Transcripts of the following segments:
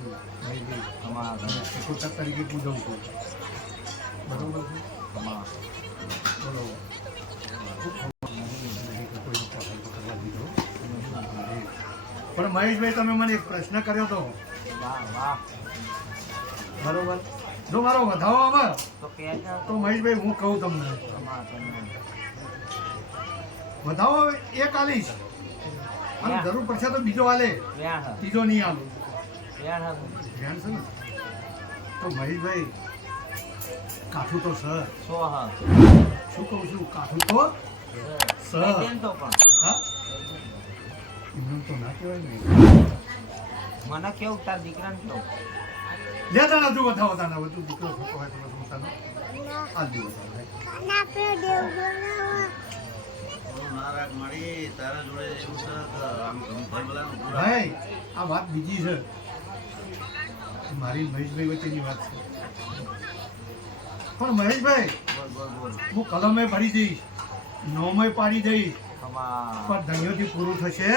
છું ભાઈ શેકોતર તરીકે પૂજવું છું બરોબર છે બોલો પણ મહેશભાઈ તમે મને એક પ્રશ્ન કર્યો હતો બરોબર જો મારો વધાવો આવે તો મહેશભાઈ હું કહું તમને વધાવો એક આલીશ અને જરૂર પડશે તો બીજો આલે ત્રીજો નહીં આલું ધ્યાન છે ને તો મહેશભાઈ કાઠું તો સર શું કહું છું કાઠું તો સર હા એમનું તો ના કહેવાય ને મને કેવું તાર દીકરાને કેવું લે તારા તું વધાવો તાના તું દીકરો ખોટો હોય તો પોતાનો આ દીવો ભાઈ આ વાત બીજી છે મારી મહેશભાઈ વચ્ચેની વાત છે પણ મહેશભાઈ હું કલમે ભરી દઈશ નોમે પાડી દઈશ પણ ધણીઓથી પૂરું થશે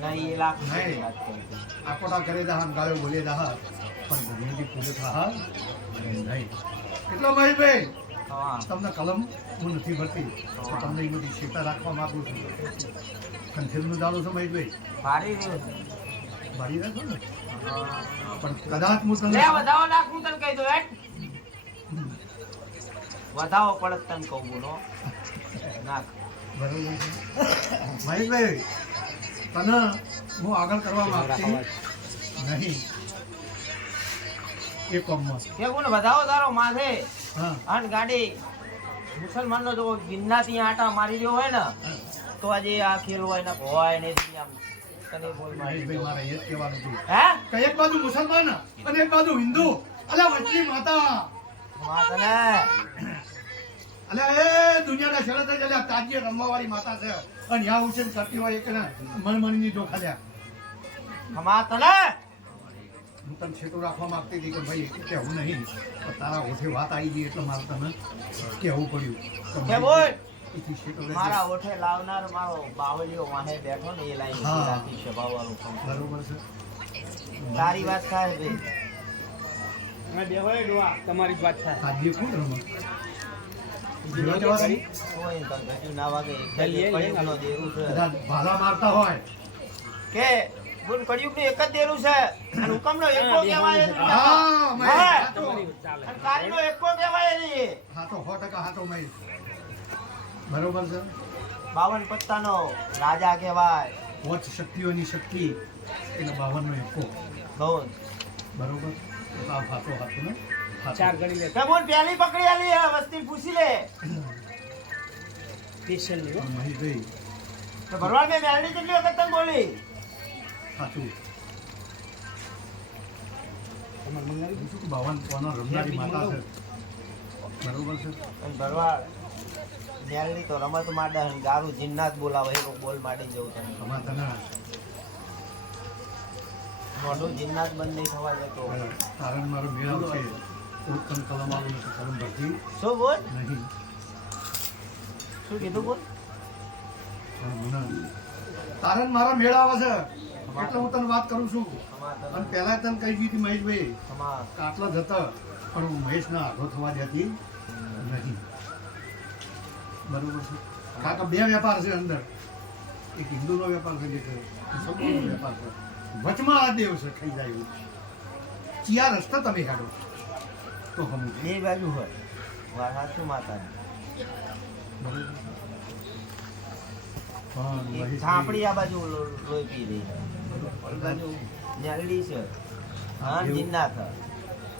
નહીં આપણા ઘરે દહા ગાળો બોલે દહા પણ ધણીઓથી પૂરું થા નહીં એટલો મહેશભાઈ તમને કલમ હું નથી ભરતી તો તમને એ બધી શેતા રાખવા માંગુ છું કંઠેરનું દાડો છે મહેશભાઈ ભારી રાખો ને પણ કદાચ હું તમને વધાવો નાખું તને કહી દો વધાવો પડત તને કહું બોલો નાખ બરોબર છે મહેશભાઈ તને હું આગળ કરવા માંગતી નહીં એ કોમમાં કેવું ને વધાવો તારો માથે હા અને ગાડી મુસલમાન નો જો ગિન્નાથી આટા મારી રહ્યો હોય ને તો આજે આ ખેલ હોય ને હોય ને આમ તને બોલ મારી મહેશભાઈ મારે એ જ કહેવાનું હતું હે કે એક બાજુ મુસલમાન અને એક બાજુ હિન્દુ અલા વચ્ચે માતા માતને અલ્યા એ દુનિયાના શરત જ અલ્યા તાજીએ રમવાવાળી માતા છે અને યા ઉછેર કરતી હોય એક ને મનમનની જોખા લ્યા માતને હું તને છેટું રાખવા માંગતી હતી કે ભાઈ કહેવું નહીં પણ તારા ઓઠે વાત આવી ગઈ એટલે મારે તને કહેવું પડ્યું કે બોલ એથી છેટું રહેજે. મારા ઓઠે લાવનાર મારો બાવલીઓ વાહે બેઠો ને એ લાઈન હા. રાખી છે ભાવવાનું કામ. બરોબર છે તારી વાત થાય ભાઈ તમારી જ વાત થાય તાજીએ કોણ રમે જીવા જવાનું? કોઈ ઘટી ના વાગે જલ્દી કળિયુગ નો દેરું છે કદાચ ભાલા મારતા હોય કે બોલ કળિયુગ નું એક જ દેરું છે અને હુકમ નો એકો કહેવાય છે. હા મહેશ, હા. હાચો. અને તારી નો એકો કહેવાય છે. હાચો 100% હાચો મહેશ. બરોબર છે 52 પત્તાનો રાજા કહેવાય વોચ શક્તિઓની શક્તિ એટલે 52 નો એકો બહુ બરોબર તો આ હાચો હાચો ને હાચો. ચાર ગણી લે કે બોલ પહેલી પકડી આલી હે વસ્તી પૂછી લે સ્પેશિયલ ની હો. મહેશભાઈ તો ભરવાડ મે મેલડી કેટલી વખત તને બોલી સાચું તમારે મંગાવી શું કે 52 કોનો રમનારી માતા છે બરોબર છે અને ભરવાડ મેલડી તો રમત માંડે અને ગારું જીન્નાત બોલાવે એનો બોલ માંડી જવું તને તમારે તને મોઢું જીન્નાત બંધ નહીં થવા જતો તારણ મારો મેળાવ છે તો તને કલમ આવું નથી કલમ ભરતી શું બોલ નહીં શું કીધું બોલ પણ મને તારણ મારા મેળાવા છે એટલે હું તને વાત કરું છું અને પહેલા તને કહી દીધી મહેશભાઈ કે આટલા જ હતા પણ હું મહેશના આઘો થવા દેતી નહીં બરોબર છે કારણ કે બે વેપાર છે અંદર એક હિન્દુનો વેપાર છે એક મુસલમાનનો વેપાર છે વચમાં આ દેવ છે ખાઈ જાય એવું ચિયા રસ્તા તમે કાઢો તો હમ બે બાજુ હોય વાત સાચું માતાની બરોબર હા એક મહેશભાઈ, થાંપડી આ બાજુ લોહી પી રહી છે ઓલી બાજુ મેલડી છે હા જીન્નાત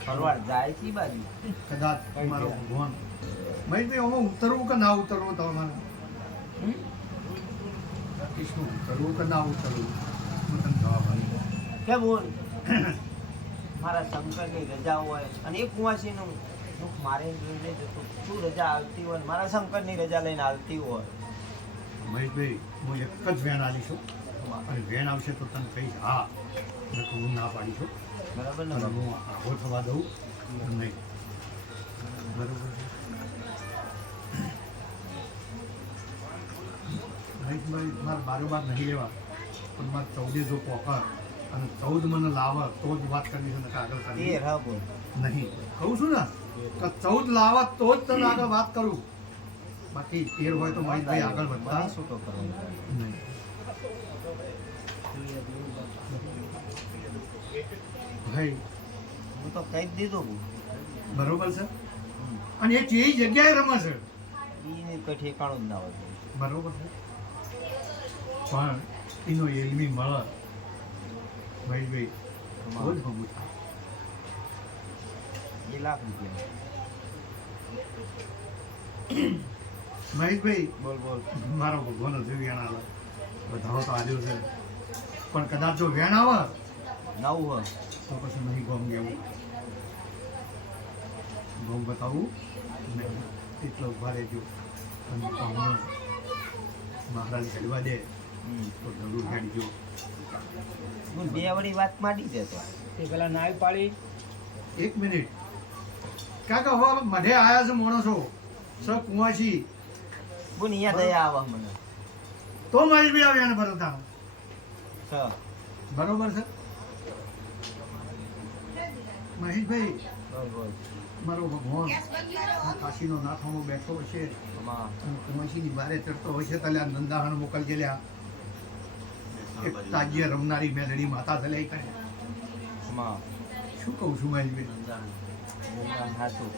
ભરવાડ જાય છે ઈ બાજુ કદાચ મારો ભગવાન મહેશભાઈ આમાં ઉતરવું કે ના ઉતરવું તમારે શું ઉતરવું કે ના ઉતરવું હું તને જવાબ આપીશ. કે બોલ મારા શંકરની રજા હોય અને એક કુંવાસીનું દુઃખ મારે જોઈને જતું શું રજા આવતી હોય ને મારા શંકરની રજા લઈને આવતી હોય મહેશભાઈ હું એક જ વેન આલીશું અને વેન આવશે તો તને કહીશ હા નકર હું ના પાડીશું બરાબર ને અને બાબુ? હું આઘો થવા દઉં નહીં બરોબર છે મહેશભાઈ મારે બારોબાર નહીં લેવા પણ મારે 14 જો પોકર અને 14 મને લાવે તો જ વાત કરવી છે ને આગળ કરવી 13 હા બોલ નહીં. કહું છું ને કે 14 લાવે તો જ તને આગળ વાત કરું. બાકી 13 હોય તો મહેશભાઈ આગળ વધતા મને શું તો કરવાનું નહીં. ભાઈ હું તો કહી જ દીધું બરોબર છે. અને એ જે જગ્યાએ રમે છે ઈ કોઈ ઠેકાણું જ ના હોય બરોબર છે, પણ એનો એલમી મળે મહેશભાઈ તો જ હમું થાય. 2 લાખ રૂપિયા મહેશભાઈ બોલ બોલ મારો ભગવાન હજુ વેણ આવે બધાઓ તો આવ્યો છે, પણ કદાચ જો વેણ આવે 9 તો પછી નહીં ગમ ગેવું ગમ બતાવું ને એટલો ઉભા રહેજો. અને પામનો મહારાજ ખેડવા દે તો જરૂર ખેડજો. હું 2 વળી વાત માંડી દેતો એ પેલા નાય પાડી 1 મિનિટ કાકા હવે મઢે આયા છે માણસો સ કુંવાસી બોલ અહીંયા દયા આવા મને તો મારી બી આવ્યા ને બરોતા છ બરોબર છે મહેશભાઈ. બોલ બોલ મારો ભગવાન આ કાશીનો નાથાનો બેઠો હશે અમા અને કુંવાસીની બારે ચડતો હશે તો લ્યા નંદાહણ મોકલજે લ્યા. એક તાજ્ય રમનારી મેલડી માતા છે લ્યા કઈ અમા શું કહું છું મહેશભાઈ. હાચું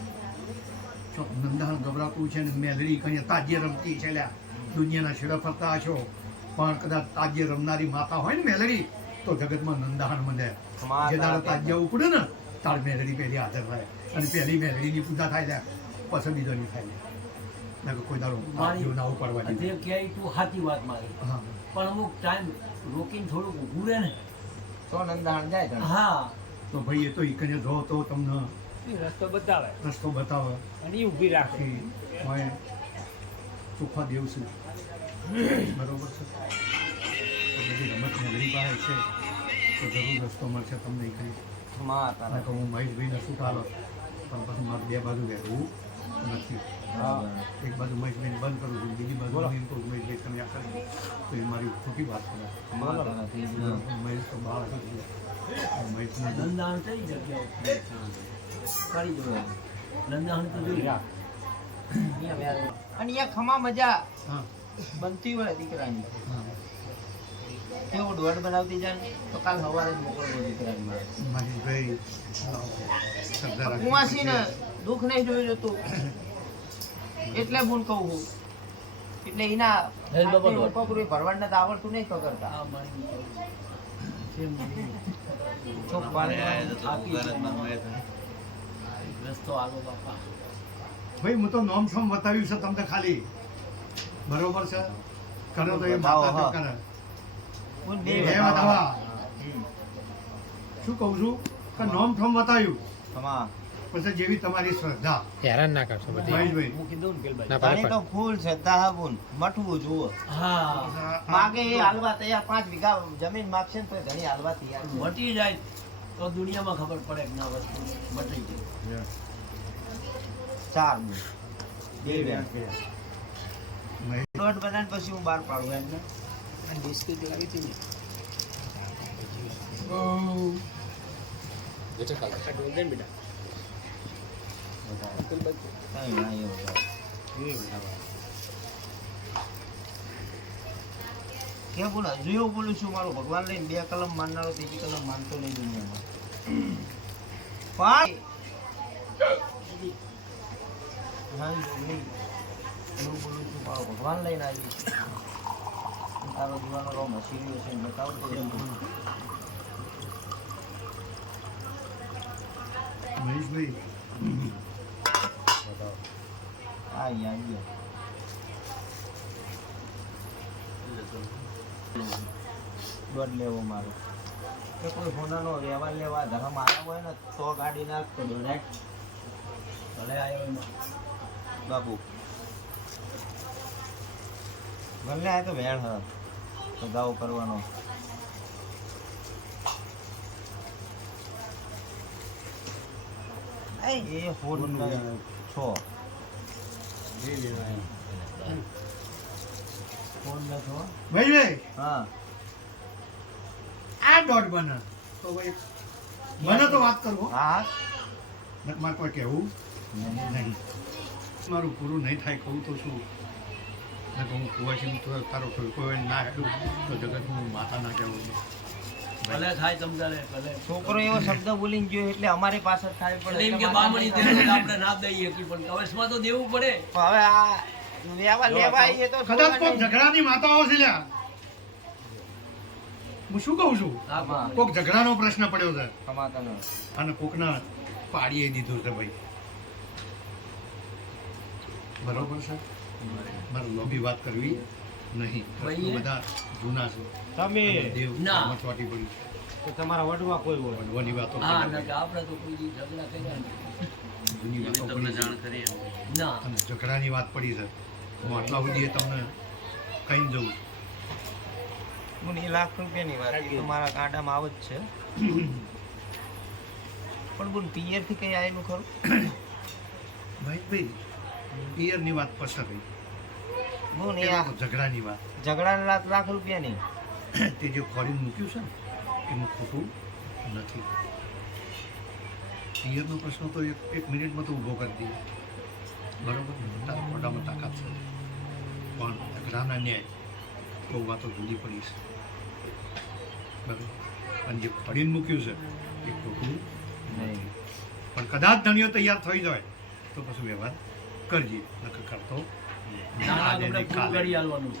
નંદાહણ ગભરાતું છે ને મેલડી કઈ તાજ્ય રમતી છે લ્યા. દુનિયાના છેડા ફરતા હશો પણ કદાચ તાજ્ય રમનારી માતા હોય ને મેલડી તો જગતમાં નંદાહણ મંડે. જે દાડો તાજ્ય ઉપડે ને તાર મેલડી પહેલી હાજર થાય અને પહેલી મેલડીની પૂજા થાય લ્યા પછી બીજોની થાય લ્યા. ના કોઈ દાડો તાજ્યો ના ઉપાડવા જે દીધો. કહે તું સાચી વાત મારી હા પણ અમુક ટાઈમ રોકીને થોડુંક ઊભું રહે ને તો નંદાણ જાય તને હા તો ભાઈ એ તો ઈકને જો તો તમને એ રસ્તો બતાવે રસ્તો બતાવે અને એ ઊભી રાખે કે હોય ચોખ્ખા દેવ છે બરોબર છે. તો બધી રમત મેલડી પાસે છે તો જરૂર રસ્તો મળશે તમને કઈ. માં તારા તો હું મહેશભાઈને શું ચાલો પણ પછી મારે 2 બાજુ રહેવું નથી. હા એક બાજુ મહેશભાઈને બંધ કરું છું, બીજી બાજુ બોલો. એમ કહું મહેશભાઈ તમે આ કરી તો એ મારી ખોટી વાત કરે. માં તારા થઈ ગયું મહેશ તો બહાર હતું મહેશને નંદાહણ કઈ જગ્યા ઉપર કરી જોડે નંદાહણ તો જોઈ અને અહીંયા ખમા મજા હા બનતી હોય દીકરાની હા કેવો દોડ બનાવતી જાય ને તો કાલ સવારે જ મોકલવો દીકરાની મારે મહેશભાઈ શ્રદ્ધા રાખી કુંવાસી ને દુઃખ નહીં જોયું જતું એટલે હું કહું છું એટલે એના હેલ બાબા દોડ. પકડું ભરવાડને તો આવડતું નહીં પકડતા આ મારી કેમ નહીં? ચોક પાડે રસ્તો આલો બાપા ભાઈ હું તો નોમ છોમ બતાવ્યું છે તમને ખાલી બરોબર છે કરો તો એ બતાવો, માતા હા. કરે હું બે એ બતાવો. બતાવા હમ. શું કહું છું કે નોમ છોમ બતાવ્યું ખમા પછી જેવી તમારી શ્રદ્ધા હેરાન ના કરશો બધી મહેશભાઈ હું કીધું ને પેલ ના તારી તો પડે ફૂલ શ્રદ્ધા હા બોલ મઠવું જુઓ હા માગે એ હાલવા તૈયાર 5 વીઘા જમીન માગશે ને તો ઘણી હાલવા તૈયાર છે. મટી જાય તો દુનિયામાં ખબર પડે કે ના વસ્તુ મટી ગઈ 4 નું. બે વેણ. મહેશ દોઢ બનાવીને પછી હું બહાર પાડું એમને બિસ્કિટ લાવી હતી ને આ ગોલ્ડન બેટા કઈ ના એવું થાય. કે બોલ હજુ એવું બોલું છું મારું ભગવાન લઈને 2 કલમ માનનારો ત્રીજી કલમ માનતો નહીં દુનિયામાં પણ ના, નહીં. એવું બોલું છું મારો ભગવાન લઈને આવી છું. તારો દીવાનો રો મશીનીઓ છે બતાવું તો એમ બોલું. મહેશભાઈ આ યાદ દોઢ લેવો મારો કે કોઈ હોનાનો રહેવા લેવા ધર્મ આવ્યો હોય ને તો ગાડી નાખતો ડાયરેક્ટ ભલે આવ્યો એમાં બાબુ ભલે આ તો વેણ હ તો ગાવ કરવાનો એ ફોન છો ફોન છો મહેશભાઈ હા આ દોઢ બને તો ભાઈ મને તો વાત કરવો હા મારે કોઈ કહેવું નહીં મારું પૂરું નહીં થાય કહું તો શું ને કહું કુવાસી તો તારો કોઈ ના હેડું તો જગતનું માથા ના કહેવું ભલે થાય સમજાવે ભલે છોકરો એવો શબ્દ બોલીને ગયો એટલે અમારી પાસે થાય એટલે એમ કે બામણી દેવું એટલે આપણે ના દઈએ કે પણ કવચમાં તો દેવું પડે. હવે આ લેવા લેવા એ તો કદાચ કોઈક ઝઘડાની માતાઓ છે લ્યા હું શું કહું છું હા, કોઈક ઝઘડાનો પ્રશ્ન પડ્યો છે કમાતાનો અને કોકના પાડીએ દીધું છે ભાઈ બરોબર છે મારે લોભી વાત કરવી નહીં ભાઈ, બધા જૂના છે તમે દેવ ના. મચવાટી પડી તો તમારા વડવા કોઈ હોય વડવાની વાતો હા કરી. ના કે આપણે તો કોઈ દી ઝઘડા કર્યા નથી. જૂની વાતો પડી. ના અને ઝઘડાની વાત પડી છે હું આટલા સુધી તમને કઈ જઉં મને લાખ રૂપિયાની વાત એ તો મારા કાંડામાં આવ જ છે પણ બોલ પિયર થી કઈ આયેલું ખરું ભાઈ પિયરની વાત પસાર થઈ બોલ એ આ ઝઘડાની વાત ઝઘડાના લાખ રૂપિયાની તે જે ખોરીને મૂક્યું છે ને એમાં ખોટું નથી પિયરનો પ્રશ્ન તો એક મિનિટમાં તો ઊભો કરી દઈએ બરોબર તારા મોઢામાં તાકાત છે પણ ઝઘડાના ન્યાય બહુ વાતો જુદી પડી છે બરાબર અને જે ખોરીને મૂક્યું છે એ ખોટું નહીં પણ કદાચ ધણીઓ તૈયાર થઈ જાય તો પછી વ્યવહાર કરજે નકર કરતો નાના આજે આપણે નહીં, પૂરું કાલે. કરી આલવાનું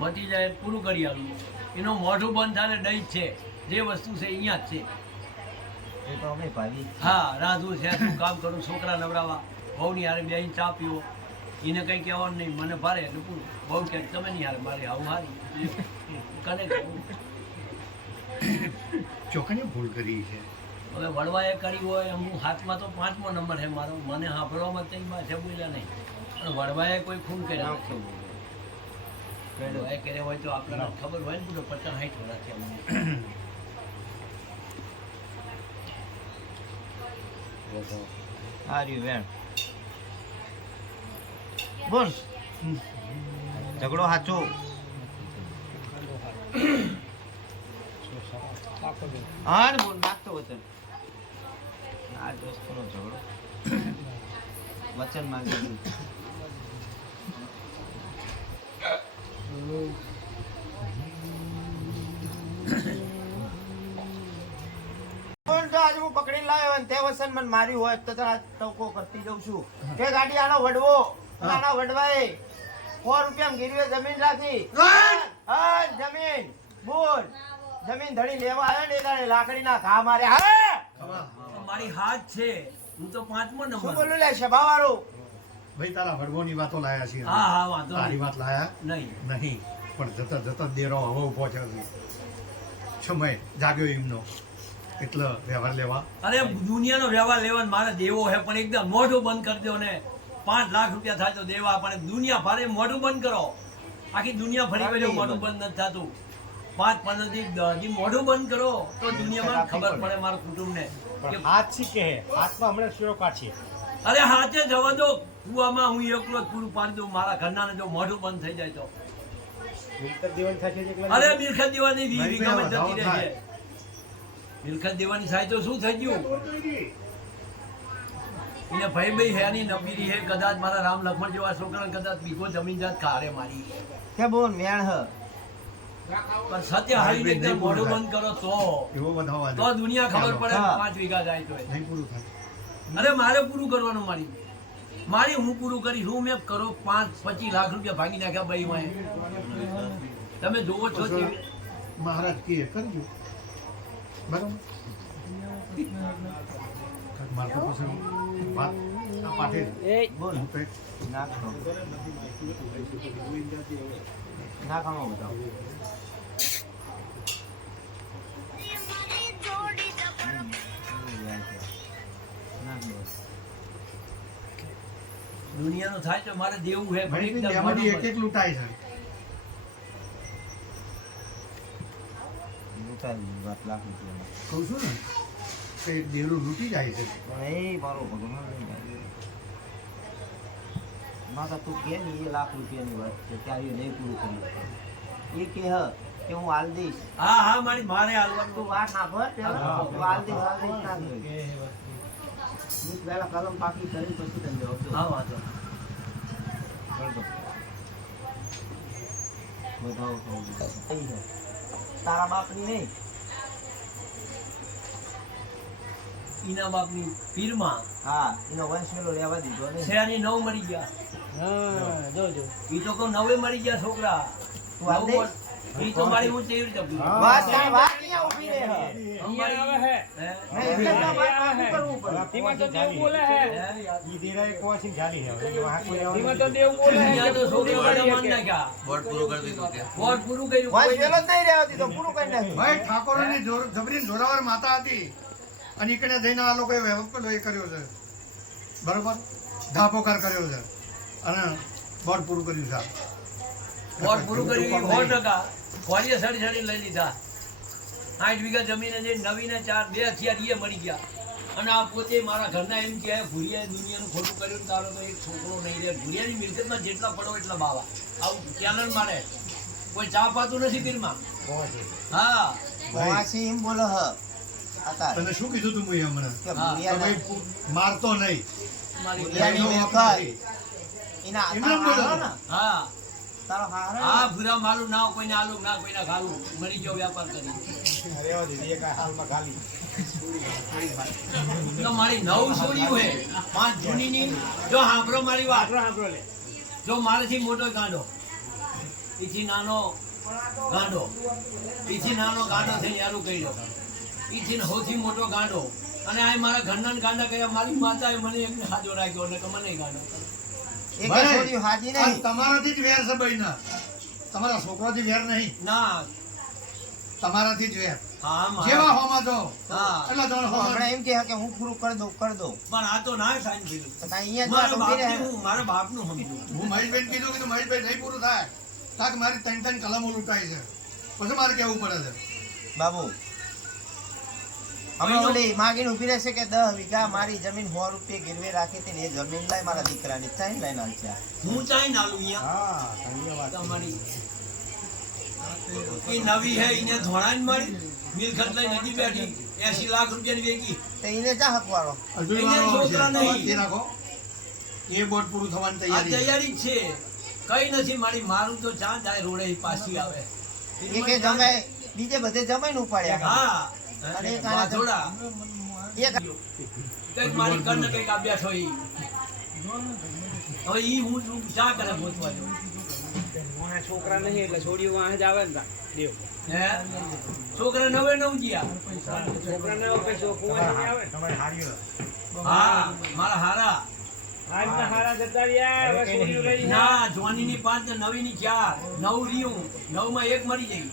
મટી જાય પૂરું કરી આલવું એનું મોઢું બંધ થાય ને દહીં જ છે જે વસ્તુ છે અહીંયા જ છે. એ તો અમે ભાવી હા રાધું છે શું કામ કરું છોકરા નવરાવા બહુની હારે બે ચા પીવો એને કંઈ કહેવાનું નહીં મને ભારે એટલે પૂરું બહુ કે તમે નહીં હારે મારે આવું હારી કને કહેવું ચોકને ભૂલ કરી છે હવે વડવાએ કરી હોય હું હાથમાં તો 5મો નંબર છે મારો મને સાંભળવામાં કંઈ છે બોલ્યા નહીં પણ વડવાએ કોઈ ખૂન કર્યા નથી. વડવાએ કર્યા હોય તો આપણને ખબર હોય ને બધું 50-60 વર્ષ છે અમને. આ રહ્યું વેણ બોલ ઝઘડો સાચો હા ને બોલ નાખતો વચન આ દોસ્તોનો ઝઘડો વચન માંગે આજે હું પકડી લાવ્યો ને તે વસન મને માર્યું હોય તો તને ટકો કરતી જઉં છું કે ગાડી આનો વડવો અને આના વડવાએ 100 રૂપિયા ગીરવે જમીન રાખી હા જમીન બોલ જમીન ધણી લેવા આવ્યો ને એટલે લાકડીના ઘા મારે હા મારી હાથ છે હું તો 5મો શું નંબર. બોલું લે સભા વાળું ભાઈ તારા વડવોની વાતો લાયા છીએ હા હા વાંધો તારી નહીં. વાત લાયા નહીં નહીં પણ જતા જતા દેરો હવે ઉભો છે સમય જાગ્યો એમનો એટલે વ્યવહાર લેવા અરે દુનિયાનો વ્યવહાર લેવાનો મારે દેવો છે પણ એકદમ મોઢું બંધ કરી દો ને 5 લાખ રૂપિયા થાય તો દેવા પણ દુનિયા ફરે મોઢું બંધ કરો આખી દુનિયા ફરી ગયો મોઢું બંધ નથી થતું 5-15 દી મોઢું બંધ કરો તો દુનિયામાં ખબર પડે મારા કુટુંબને કે હાથ શી કહે હાથમાં હમણાં શીરો કાઢશે અરે હાથે જવા દો કુવામાં હું એકલો જ પૂરું પાડી દઉં મારા ઘરનાને જો મોઢું બંધ થઈ જાય તો મિલકત દેવાની થશે એટલે અરે મિલકત દેવાની ભાઈ, વીઘામાં વધારો જતી થાય. રહેશે મિલકત દેવાની થાય તો શું થઈ ગયું એને ભાઈ હેની નબીરી હે કદાચ મારા રામ લક્ષ્મણ જેવા છોકરા કદાચ બીજો જમીન જાત ખારે મારી કે બોલ વેણ હ પણ સત્ય હારીને એકદમ મોઢું બંધ કરો તો એવો વધાવવા દે. તો દુનિયા ખબર પડે ચાલો. 5 વીઘા જાય તો નહીં પૂરું થાય અરે મારે પૂરું કરવાનું મારી હું પૂરું કરીશ હું મેં કરો 5-25 લાખ રૂપિયા ભાગી નાખ્યા ભાઈ માં તમે જોવો છો તો કે મહારાજ કહે કરજો બરાબર મારે તો પછી વાત આ પાઠે બોલ હું તો એક નાખો નાખવામાં બતાવો દુનિયાનું થાય તો મારે દેવું હે પણ ભાઈ એકદમ એમાંથી મોઢું એક લૂંટાય છે વાત લાખ રૂપિયા કહું છું ને કે એક દેરું લૂંટી જાય છે એ મારો ભગવાન માતા તું કે ને એ લાખ રૂપિયાની વાત છે ત્યારે એ નહીં પૂરું કર્યું એ કે હ કે હું હાલ દઈશ. હા હા મારે હાલવાનું તું વાત સાંભળ પેલા. હા. તું હાલ દઈશ ના દઈશ. હું પહેલા કલમ પાકી કરી પછી તને જવાબ દઉં. હા વાંધો બરાબર. બધાઓ થવું જોઈએ. થઈ જાય. તારા બાપની નહીં. ઈના બાપની પીરમાં હા એનો વંશ મેલો રહેવા દીધો નહીં. શેરની 9 મરી ગયા. હા જોજો ઈ તો કહું 9 મરી ગયા છોકરા. તું હાલ દઈશ? ઈ તો મારી હું તેવી રીતે પૂછું. હા. વાત તારી વાત અહીંયા ઊભી રહે હે. અહીંયા આવે હે હે? નહીં, એટલે જ તો વાત પાકું કરવું પડે. ધીમા તો દેવ બોલે હે ઈ દેરાએ કોશી જાલી હે એટલે વાહ કોઈ આવવાનું ધીમા તો દેવ બોલે હે અહીંયા તો કે છોકરીઓ પૂરું મારી કરી શકે. નાખ્યા. વોટ પૂરું કર્યું. વંશ કોઈ મેલો જ નહીં રહેવા દીધો. પૂરું કરી નાખ્યું. ભાઈ ઠાકોરની જબરી જોરાવર માતા હતી અને ઈકડે જઈને આ લોકોએ પેલો એ કર્યો છે બરોબર ધાપોકાર કર્યો છે અને બોર્ડ પૂરું કર્યું છે વોટ પૂરું કર્યું. 100% કોળીએ સડી લઈ લીધા. 8 વીઘા જમીન જે નવીને 4 2 હથિયાર ઈએ મરી ગયા. અને આ પોતે મારા ઘરના એમ કહે ભૂરિયાએ દુનિયાનું ખોટું કર્યું ને તારો તો એક છોકરો નહીં રહે. ભૂરિયાની મિલકતમાં જેટલા પડો એટલા બાવા. આવું ચેનલ મારે કોઈ ચા પાતું નથી પીરમાં. કોશી. હા વાસી એમ બોલે હ. આતા તને શું કીધું તું મુએ હમણાં કે હા, કે ભૂરિયાના- ભાઈ મારતો નહીં મારી ભૂરિયાની એનો મિલકત. હક નથી. એના એમને તારો બોલો. હારો ને? હા તારો હારો ને? હા ભૂરા માલું ના કોઈને આલું ના કોઈને ખાલું મરી ગયો વ્યાપાર કરી. રહેવા દીધી એક હાલમાં ખાલી. તો મારી 9 છોડ્યું હે 5 જૂનીની. જો હાંભળો મારી વાત. સાંભળો લે જો મારાથી મોટો ગાંડો ઈથી નાનો ગાંડો ઈથી નાનો ગાંડો થઈને યારું કર્યો ઈથી સૌથી મોટો ગાંડો અને આ મારા ઘરના ગાંડા કર્યા. મારી માતાએ મને એમને હાજો રાખ્યો અને મને ગાંડો કર્યો. એકે ભાઈ, છોડ્યું હાજી આ નહીં. તમારાથી જ વેર છે ભાઈના તમારા છોકરાથી વેર નહીં ના તમારાથી જ વેર હા જેવા હોમાં જો હા એટલા જણ તો હોમાં હમણાં એમ કહે કે હું પૂરું કરી દઉં પણ આ તો ના થાય ને કીધું. તો તાઈ અહીંયા જ મારા વાત ઊભી રહે. બાપનું મારા બાપનું સમજ્યું. હું મહેશભાઈ કીધું કે મહેશભાઈ નહીં પૂરું થાય તાક મારી 3 કલમો લૂંટાઈ છે પછી મારે કેવું પડે છે બાબુ હમણાં ઓલી માગીને ઊભી રહેશે કે 10 વીઘા મારી જમીન 100 રૂપિયા ગીરવે રાખી હતી ને એ જમીન લાય મારા દીકરાની ચાઈ લઈને આવશે. હું ચાઈ નાલું અહીંયા હા ધન્યવાદ. તમારી એ નવી હે એને ધોળાઈ મારી મિલકત લઈને હજી બેઠી 80 લાખ રૂપિયાની વેગી. તો એને ચા હકવારો. હજુ અહીંયા વારો છોકરા આવશે. નહીં. તે રાખો એ બોર્ડ પૂરું થવાની આ તૈયારી છે. તૈયારી જ છે. કઈ નથી મારી મારું તો ચા જાય રોડે પાછી આવે. એ કે જમાઈ બીજે બધે જમાઈને ઉપાડ્યા. હા અને એક વાંધોડા. એક કંઈક મારી કर्ण કંઈક આપ્યા છો ઈ. હવે ઈ હું ચા કરે પહોંચવા જાઉં. વાહ છોકરા નહીં એટલે છોડીઓ વાહ જ આવે ને તા દેવ હે છોકરા 99 ગયા. છોકરા ના આવે કુંવર નહીં આવે તમારી હારીઓ. હા મારા હારા. આજના હારા જતા રહ્યા હવે છોડીઓ લઈ ના જોનીની 5 ને નવીની 4 9 રહ્યું 9 માં એક મરી ગઈ.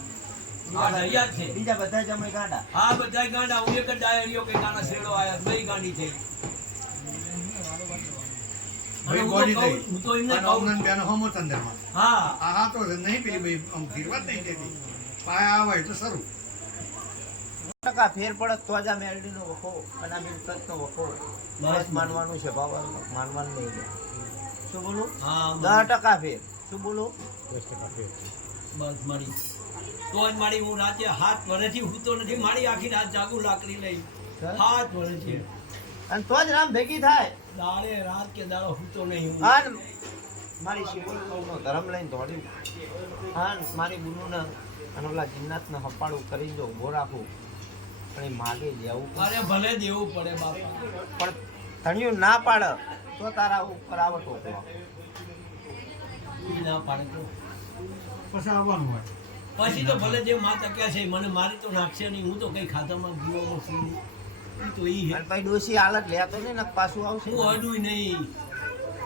આ દરિયા છે. બીજા બધા જમાઈ ગાંડા. હા બધા ગાંડા. હું એક જ ડાયરીઓ કઈ નાના શેડો આયા બે ગાંડી થઈ. અને ભાઈ હું તો બોડી કહું- થઈ. હું તો એમને અને કહું અમનન બેનો હોમો ચંદ્રમાં. હા આ હા તો નહીં પેલી ભાઈ આમ ધીરવા જ નહીં દેતી પાયા આવે એટલે શરૂ ટકા ફેર પડે તો જ આ મેલડીનો વખો અને આ મિલકતનો વખો બસ માનવાનું છે ભાવ માનવાનું નહીં. શું બોલું? હા 10% ફેર. શું બોલું? 10% ફેર. બસ મારી તો જ મારી હું રાતે 7 વર્ષથી હું તો નથી મારી આખી રાત જાગું લાકડી લઈ 7 વર્ષથી અને તો જ રામ ભેગી થાય. દાડે રાત કે દાડો હું તો નહીં હું. અને મારી શિવનો ધર્મ લઈને દોડ્યું. હા મારી બુનુને અને ઓલા જીન્નાથને હપાડું કરી દો ઉભો રાખું પણ એ માગે જેવું અરે ભલે દેવું પડે બાપા. પણ ધણિયું ના પાડે તો તારા ઉપર આવે ટોકવા. ઈ ના પાડે તો પછી આવવાનું હોય પછી તો ભલે જે માં તક્યા છે મને મારી તો નાખશે નહીં. હું તો કઈ ખાતામાં જીવામાં છું નહીં. ઈ તો ઈ હે. અને પછી ડોસી હાલત લેતો નહીં ને પાછું આવશે. હું અડું નહીં.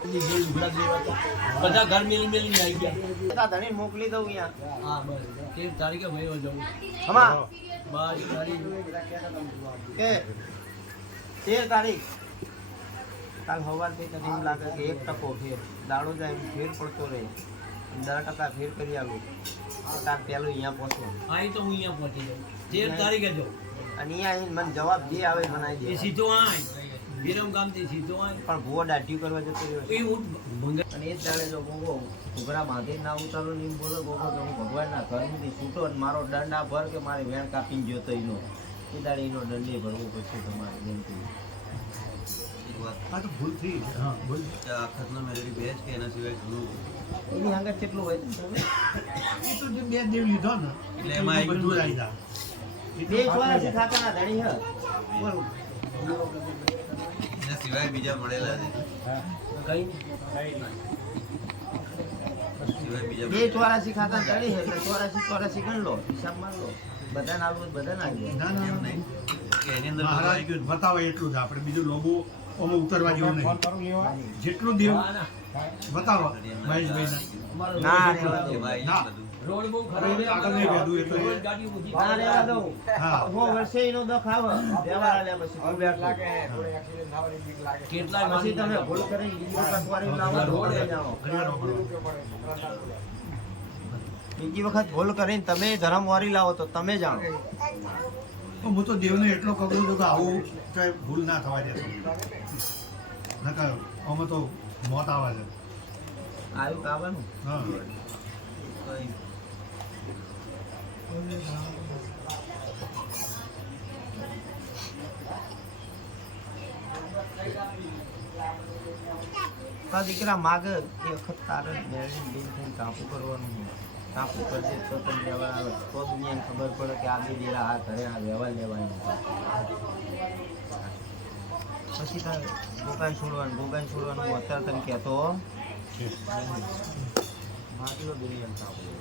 ઈ જે ઉઘડા દેવા હતા. બધા ઘર મેલી મેલીને આવી ગયા. તારા ધણીને મોકલી દઉં અહીંયા. હા બસ 13 તારીખે વયો જાઉં. હમા બસ તારીખ કે 13 તારીખ કાલ સવારથી તને એમ લાગે કે 1% ફેર દાડો જાય એમ ફેર પડતો રહે 10% ફેર કરી આવું તાર પેલું અહીંયા પહોંચવાનું આઈ તો હું અહીંયા પહોંચી જાઉં 13 તારીખે જાઉં. અને અહીંયા આવીને મને જવાબ જે આવે એ બનાવી એ દે. સીધો આય વિરમ ગામથી સીધો હોય પણ ભૂવો દાઢી કરવા જતો રહ્યો છે. એ ઊંટ ભંગા અને એ જ દાડે જો ગોગો ઘૂઘરા બાંધે ના ઉતારો ને એમ બોલો ગોગો કે હું ભગવાનના ઘરમાંથી છૂટો ને મારો દંડ આ ભર કે મારી વેણ કાપીને ગયો તો એનો એ દાડે એનો દંડ નહીં ભરવો પડશે તમારે બેનથી. આ તો ભૂલ થઈ હા ભૂલ એની આગળ કેટલું હોય છે? એ તો જે બે દેવ લીધો ને એટલે એમાં બધું બધું આવી જાય. બે ચોરાસી ખાતાના ધણી હે. બોલ. સિવાય બીજા મળેલા છે કઈ સિવાય બીજા બે 84 ખાતા ધણી હે એટલે 84 ગણ લો, હિસાબ માર લો. બધા ના આલવું બધા ના આલવું. ના ના નહીં કે એની અંદર બધું મહારાજ આવી ગયું બતાવે એટલું જ આપણે બીજું લોગો આમાં ઉતરવા જેવું ફોન નહીં. કરું લેવા જેટલું દેવ ના ના બતાવો મહેશભાઈ અમારો ના રોડ રહેવા દો. એમાં આવી ના. બધું રોડ બહુ હવે આગળ નહીં બેઠું એ તો રોડ ગાડી ઊભી ના રહેવા દઉં. હા. 100 વર્ષે એનો દખ આવે. વ્યવહાર આલ્યા પછી તું બેઠો. કેટલાય પછી તમે માણસો ભૂલ કરીને બીજી વખત વારી લાવો તો રોડ તમે જાઓ. ઘડિયાળો ભરો. બીજી વખત ભૂલ કરીને તમે ધર્મ વારી લાવો તો તમે જાણો. તો હું તો દેવને એટલો કબૂલ છું કે આવું કઈ ભૂલ ના થવા દેતો નકર આમાં તો મોત આવે છે આવ્યું કાવાનું. હા તા દીકરા માગે એ વખત તારે મેળવીને બેન થઈને કાપું કરવાનું છે. કાપું કરજે તો તને વ્યવહાર આવે તો દુનિયાને ખબર પડે કે આ બે દેરા આ ઘરે આ વ્યવહાર લેવાની. પછી તારે દુકાન છોડવાનું હું અત્યારે તને કહેતો માગલો દુનિયાને કાપું.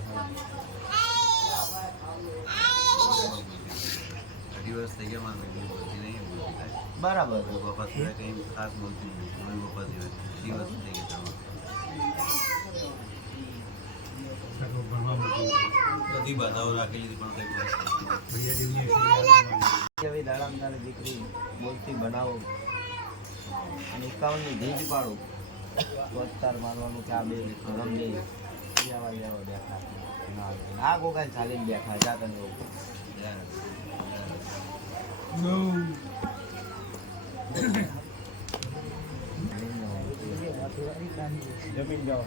અઢી વર્ષ થઈ ગયા મારે બહુ બોલતી નહીં બોલતી બરાબર. પપ્પા સિવાય કંઈ ખાસ બોલતી નહીં મમ્મી પપ્પા સિવાય અઢી વર્ષ થઈ ગયા એટલો ભણવા મૂકી બધી બાધાઓ રાખેલી હતી પણ કંઈ બોલતી ભૈયા દેવની શરૂઆત હવે દાડામાં તારે દીકરી બોલતી બનાવો અને 51 ની ભેજ પાડો વસ્તાર મારવાનું કે આ બે ધરમ લે લેવા બેઠા આ ગોગાને ચાલીને બેઠા જા તને એવું. જમીન જાઓ